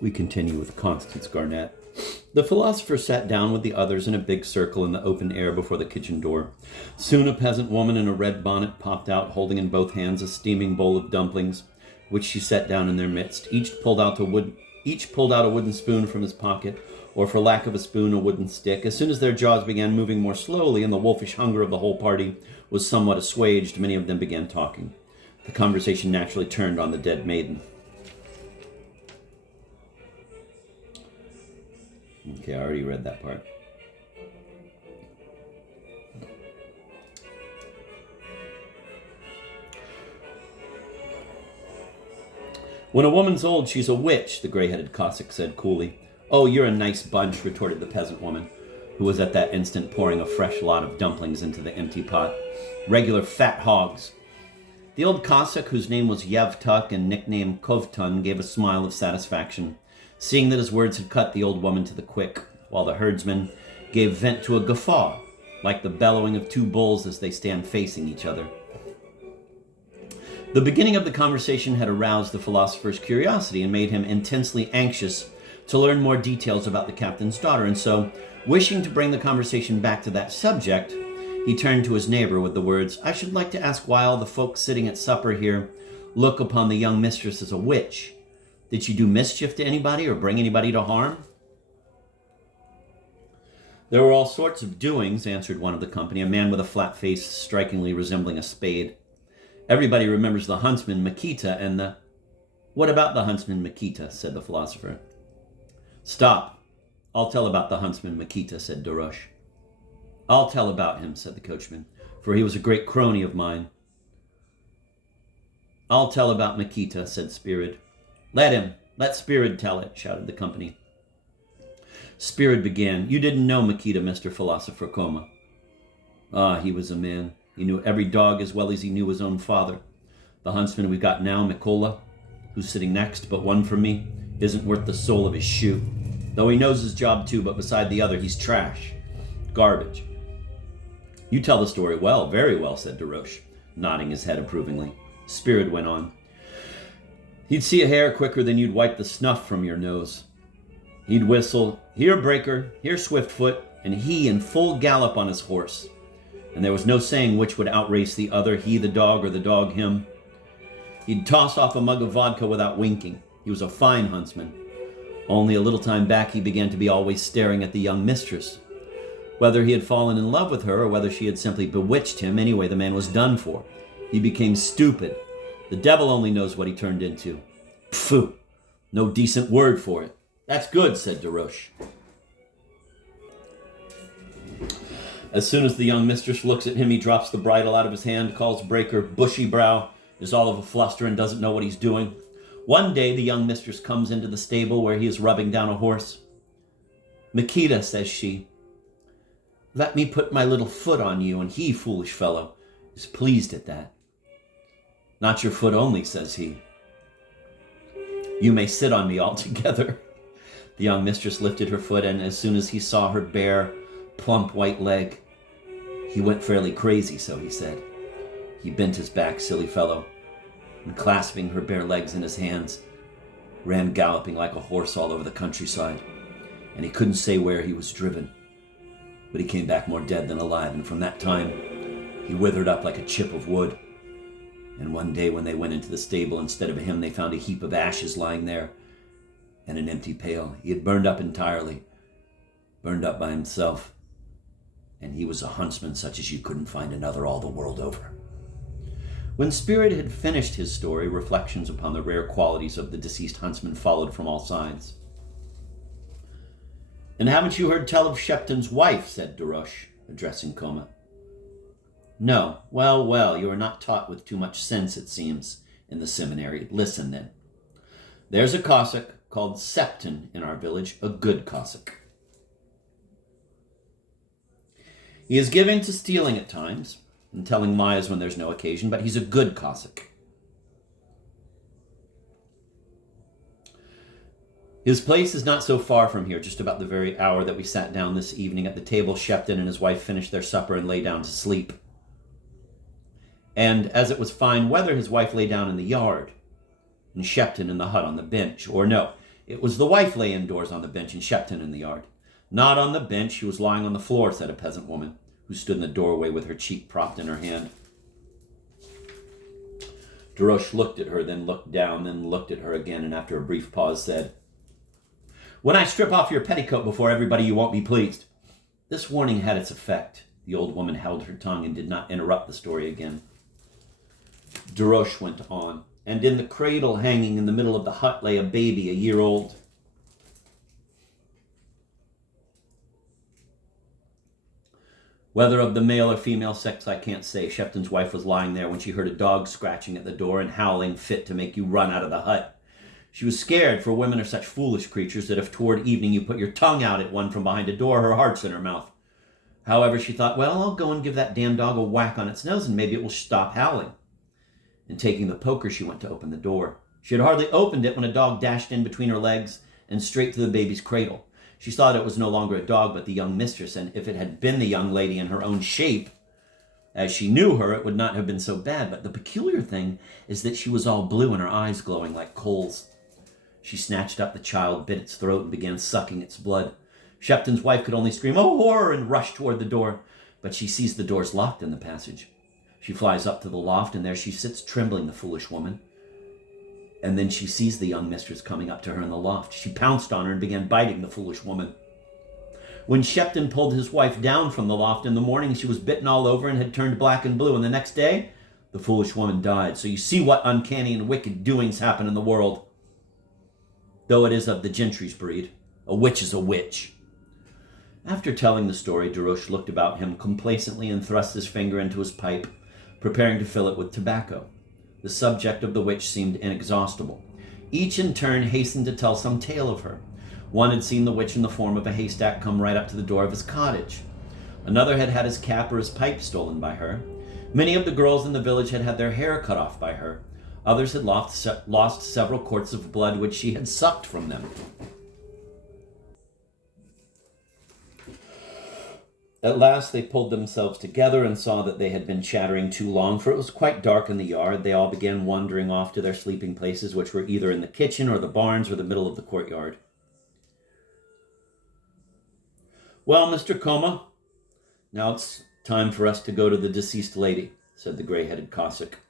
We continue with Constance Garnett. The philosopher sat down with the others in a big circle in the open air before the kitchen door. Soon a peasant woman in a red bonnet popped out, holding in both hands a steaming bowl of dumplings, which she set down in their midst. Each pulled out a wooden spoon from his pocket, or for lack of a spoon, a wooden stick. As soon as their jaws began moving more slowly and the wolfish hunger of the whole party was somewhat assuaged, many of them began talking. The conversation naturally turned on the dead maiden. Okay, I already read that part. When a woman's old, she's a witch, the gray-headed Cossack said coolly. Oh, you're a nice bunch, retorted the peasant woman, who was at that instant pouring a fresh lot of dumplings into the empty pot. Regular fat hogs. The old Cossack, whose name was Yevtuk and nicknamed Kovtun, gave a smile of satisfaction, seeing that his words had cut the old woman to the quick, while the herdsman gave vent to a guffaw, like the bellowing of two bulls as they stand facing each other. The beginning of the conversation had aroused the philosopher's curiosity and made him intensely anxious to learn more details about the captain's daughter, and so, wishing to bring the conversation back to that subject, he turned to his neighbor with the words, I should like to ask why all the folks sitting at supper here look upon the young mistress as a witch. Did she do mischief to anybody or bring anybody to harm? There were all sorts of doings, answered one of the company, a man with a flat face strikingly resembling a spade. Everybody remembers the huntsman Makita and the... What about the huntsman Makita? Said the philosopher. Stop. I'll tell about the huntsman Makita, said Dorosh. I'll tell about him, said the coachman, for he was a great crony of mine. I'll tell about Makita, said Spirid. Let Spirid tell it, shouted the company. Spirid began, You didn't know Makita, Mr. Philosopher Koma. Ah, he was a man. He knew every dog as well as he knew his own father. The huntsman we got now, Mikola, who's sitting next, but one from me, isn't worth the sole of his shoe. Though he knows his job too, but beside the other, he's trash. Garbage. You tell the story well, very well, said Dorosh, nodding his head approvingly. Spirid went on. He'd see a hare quicker than you'd wipe the snuff from your nose. He'd whistle, Here, Breaker, here, Swiftfoot, and he in full gallop on his horse. And there was no saying which would outrace the other, he the dog or the dog him. He'd toss off a mug of vodka without winking. He was a fine huntsman. Only a little time back he began to be always staring at the young mistress. Whether he had fallen in love with her or whether she had simply bewitched him, anyway the man was done for. He became stupid. The devil only knows what he turned into. Pfoo! No decent word for it. That's good, said Dorosh. As soon as the young mistress looks at him, he drops the bridle out of his hand, calls Breaker bushy brow, is all of a fluster and doesn't know what he's doing. One day the young mistress comes into the stable where he is rubbing down a horse. Makita, says she, let me put my little foot on you, and he, foolish fellow, is pleased at that. Not your foot only, says he. You may sit on me altogether. The young mistress lifted her foot, and as soon as he saw her bare, plump white leg, he went fairly crazy, so he said. He bent his back, silly fellow, and clasping her bare legs in his hands, ran galloping like a horse all over the countryside, and he couldn't say where he was driven. But he came back more dead than alive, and from that time, he withered up like a chip of wood. And one day when they went into the stable, instead of him, they found a heap of ashes lying there, and an empty pail. He had burned up entirely, burned up by himself, and he was a huntsman such as you couldn't find another all the world over. When Spirid had finished his story, reflections upon the rare qualities of the deceased huntsman followed from all sides. And haven't you heard tell of Shepton's wife, said Dorosh, addressing Koma. No. Well, you are not taught with too much sense, it seems, in the seminary. Listen, then. There's a Cossack called Septon in our village, a good Cossack. He is given to stealing at times, and telling lies when there's no occasion, but he's a good Cossack. His place is not so far from here, just about the very hour that we sat down this evening at the table. Shepton and his wife finished their supper and lay down to sleep. And as it was fine weather, his wife lay down in the yard, and Shepton in the hut on the bench. Or no, It was the wife lay indoors on the bench and Shepton in the yard. Not on the bench, she was lying on the floor, said a peasant woman, who stood in the doorway with her cheek propped in her hand. Desroches looked at her, then looked down, then looked at her again, and after a brief pause said, "When I strip off your petticoat before everybody, you won't be pleased." This warning had its effect. The old woman held her tongue and did not interrupt the story again. Desroches went on, and in the cradle hanging in the middle of the hut lay a baby 1 year old. Whether of the male or female sex, I can't say. Shepton's wife was lying there when she heard a dog scratching at the door and howling fit to make you run out of the hut. She was scared, for women are such foolish creatures that if toward evening you put your tongue out at one from behind a door, her heart's in her mouth. However, she thought, well, I'll go and give that damn dog a whack on its nose and maybe it will stop howling. And taking the poker, she went to open the door. She had hardly opened it when a dog dashed in between her legs and straight to the baby's cradle. She saw that it was no longer a dog, but the young mistress, and if it had been the young lady in her own shape, as she knew her, it would not have been so bad. But the peculiar thing is that she was all blue and her eyes glowing like coals. She snatched up the child, bit its throat, and began sucking its blood. Shepton's wife could only scream, "Oh, horror!" and rush toward the door, but she sees the doors locked in the passage. She flies up to the loft, and there she sits trembling, the foolish woman. And then she sees the young mistress coming up to her in the loft. She pounced on her and began biting the foolish woman. When Shepton pulled his wife down from the loft in the morning, she was bitten all over and had turned black and blue. And the next day, the foolish woman died. So you see what uncanny and wicked doings happen in the world. Though it is of the gentry's breed, a witch is a witch. After telling the story, Desroches looked about him complacently and thrust his finger into his pipe, preparing to fill it with tobacco. The subject of the witch seemed inexhaustible. Each in turn hastened to tell some tale of her. One had seen the witch in the form of a haystack come right up to the door of his cottage. Another had had his cap or his pipe stolen by her. Many of the girls in the village had had their hair cut off by her. Others had lost several quarts of blood which she had sucked from them. At last they pulled themselves together and saw that they had been chattering too long, for it was quite dark in the yard. They all began wandering off to their sleeping places, which were either in the kitchen or the barns or the middle of the courtyard. "Well, Mr. Coma, now it's time for us to go to the deceased lady," said the gray-headed Cossack,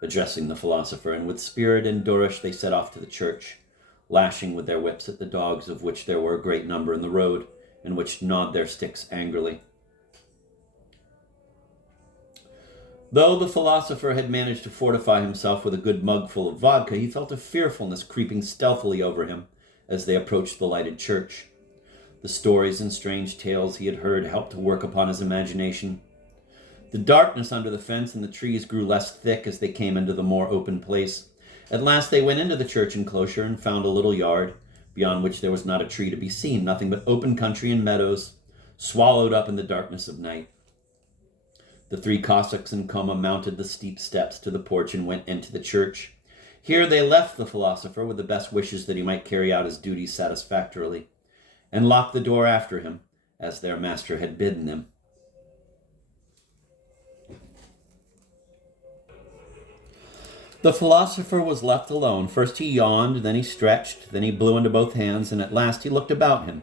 addressing the philosopher, and with spirit and Desroches they set off to the church, lashing with their whips at the dogs, of which there were a great number in the road, and which gnawed their sticks angrily. Though the philosopher had managed to fortify himself with a good mugful of vodka, he felt a fearfulness creeping stealthily over him as they approached the lighted church. The stories and strange tales he had heard helped to work upon his imagination. The darkness under the fence and the trees grew less thick as they came into the more open place. At last they went into the church enclosure and found a little yard, beyond which there was not a tree to be seen, nothing but open country and meadows, swallowed up in the darkness of night. The 3 Cossacks and Coma mounted the steep steps to the porch and went into the church. Here they left the philosopher with the best wishes that he might carry out his duties satisfactorily, and locked the door after him, as their master had bidden them. The philosopher was left alone. First he yawned, then he stretched, then he blew into both hands, and at last he looked about him.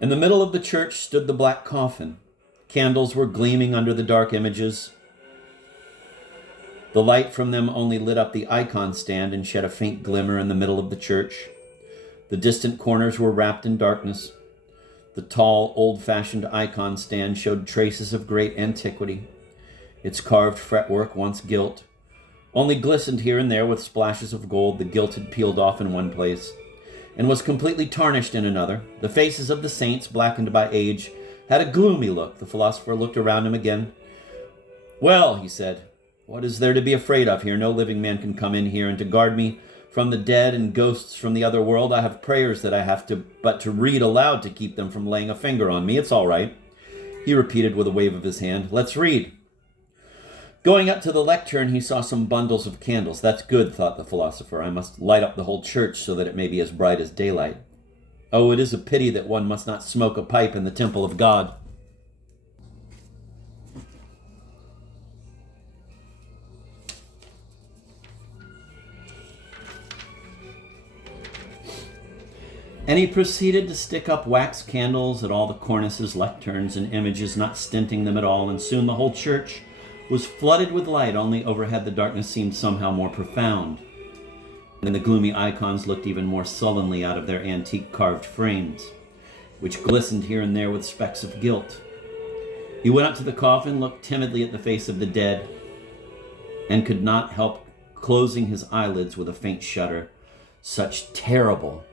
In the middle of the church stood the black coffin. Candles were gleaming under the dark images. The light from them only lit up the icon stand and shed a faint glimmer in the middle of the church. The distant corners were wrapped in darkness. The tall, old-fashioned icon stand showed traces of great antiquity. Its carved fretwork, once gilt, only glistened here and there with splashes of gold. The gilt had peeled off in one place and was completely tarnished in another. The faces of the saints, blackened by age, had a gloomy look. The philosopher looked around him again. "Well," he said, "what is there to be afraid of here? No living man can come in here, and to guard me from the dead and ghosts from the other world, I have prayers that I have to read aloud to keep them from laying a finger on me. It's all right," he repeated with a wave of his hand. "Let's read." Going up to the lectern, he saw some bundles of candles. "That's good," thought the philosopher. "I must light up the whole church so that it may be as bright as daylight. Oh, it is a pity that one must not smoke a pipe in the temple of God." And he proceeded to stick up wax candles at all the cornices, lecterns, and images, not stinting them at all, and soon the whole church was flooded with light, only overhead the darkness seemed somehow more profound. And the gloomy icons looked even more sullenly out of their antique carved frames, which glistened here and there with specks of gilt. He went up to the coffin, looked timidly at the face of the dead, and could not help closing his eyelids with a faint shudder. Such terrible,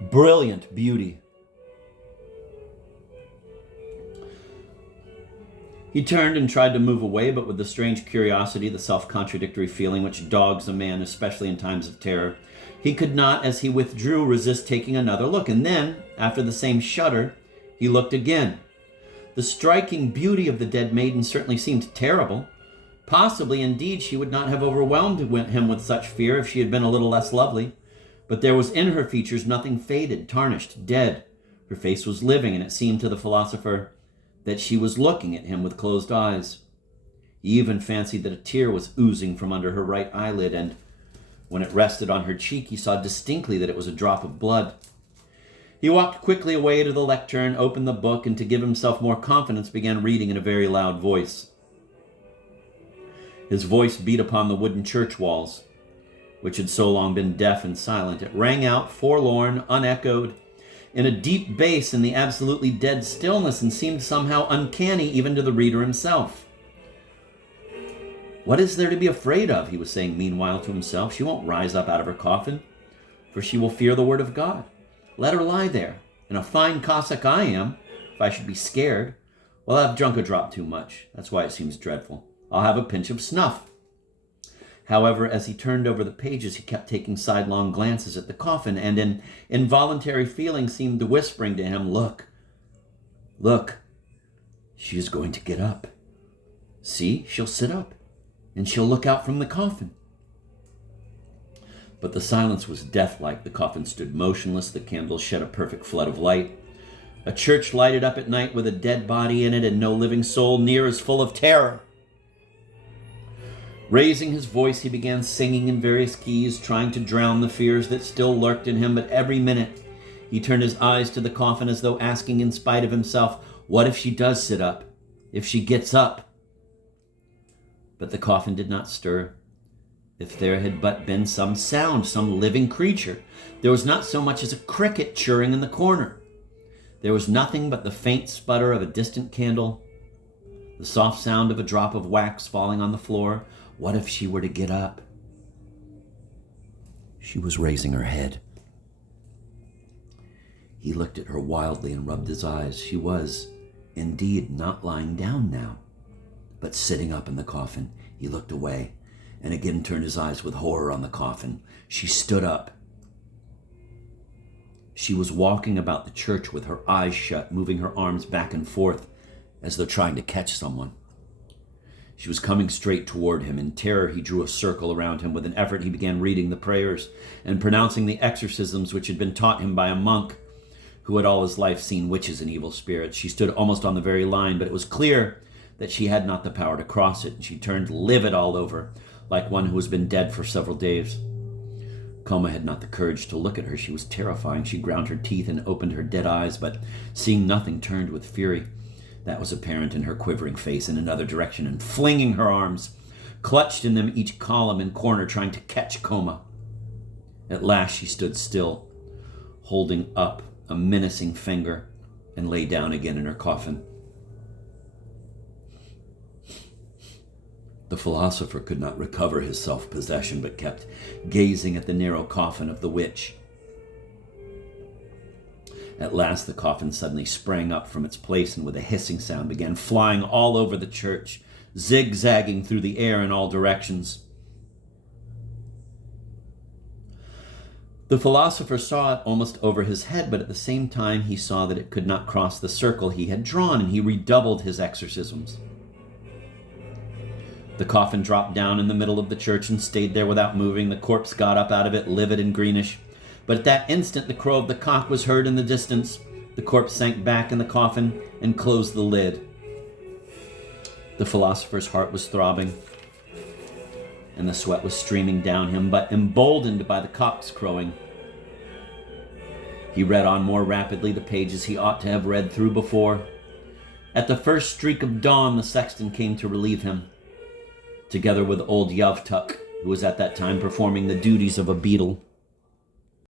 brilliant beauty. He turned and tried to move away, but with the strange curiosity, the self-contradictory feeling which dogs a man, especially in times of terror, he could not, as he withdrew, resist taking another look. And then, after the same shudder, he looked again. The striking beauty of the dead maiden certainly seemed terrible. Possibly, indeed, she would not have overwhelmed him with such fear if she had been a little less lovely. But there was in her features nothing faded, tarnished, dead. Her face was living, and it seemed to the philosopher that she was looking at him with closed eyes. He even fancied that a tear was oozing from under her right eyelid, and when it rested on her cheek, he saw distinctly that it was a drop of blood. He walked quickly away to the lectern, opened the book, and to give himself more confidence, began reading in a very loud voice. His voice beat upon the wooden church walls, which had so long been deaf and silent. It rang out, forlorn, unechoed, in a deep bass in the absolutely dead stillness, and seemed somehow uncanny even to the reader himself. "What is there to be afraid of?" he was saying meanwhile to himself. "She won't rise up out of her coffin, for she will fear the word of God. Let her lie there. And a fine Cossack I am, if I should be scared. Well, I've drunk a drop too much. That's why it seems dreadful. I'll have a pinch of snuff." However, as he turned over the pages, he kept taking sidelong glances at the coffin, and an involuntary feeling seemed to whispering to him, "Look, look, she is going to get up. See, she'll sit up, and she'll look out from the coffin." But the silence was deathlike. The coffin stood motionless. The candles shed a perfect flood of light. A church lighted up at night with a dead body in it, and no living soul near is full of terror. Raising his voice, he began singing in various keys, trying to drown the fears that still lurked in him, but every minute he turned his eyes to the coffin as though asking in spite of himself, "What if she does sit up? If she gets up?" But the coffin did not stir. If there had but been some sound, some living creature. There was not so much as a cricket chirring in the corner. There was nothing but the faint sputter of a distant candle, the soft sound of a drop of wax falling on the floor. What if she were to get up? She was raising her head. He looked at her wildly and rubbed his eyes. She was, indeed, not lying down now, but sitting up in the coffin. He looked away and again turned his eyes with horror on the coffin. She stood up. She was walking about the church with her eyes shut, moving her arms back and forth as though trying to catch someone. She was coming straight toward him. In terror, he drew a circle around him. With an effort, he began reading the prayers and pronouncing the exorcisms which had been taught him by a monk who had all his life seen witches and evil spirits. She stood almost on the very line, but it was clear that she had not the power to cross it, and she turned livid all over, like one who has been dead for several days. Coma had not the courage to look at her. She was terrifying. She ground her teeth and opened her dead eyes, but seeing nothing, turned with fury. That was apparent in her quivering face in another direction, and flinging her arms, clutched in them each column and corner, trying to catch Coma. At last she stood still, holding up a menacing finger, and lay down again in her coffin. The philosopher could not recover his self-possession, but kept gazing at the narrow coffin of the witch. At last the coffin suddenly sprang up from its place and with a hissing sound began flying all over the church, zigzagging through the air in all directions. The philosopher saw it almost over his head, but at the same time he saw that it could not cross the circle he had drawn, and he redoubled his exorcisms. The coffin dropped down in the middle of the church and stayed there without moving. The corpse got up out of it, livid and greenish. But at that instant the crow of the cock was heard in the distance. The corpse sank back in the coffin and closed the lid. The philosopher's heart was throbbing, and the sweat was streaming down him, but emboldened by the cock's crowing, He read on more rapidly the pages he ought to have read through before. At the first streak of dawn, the sexton came to relieve him, together with old Yavtuk, who was at that time performing the duties of a beadle.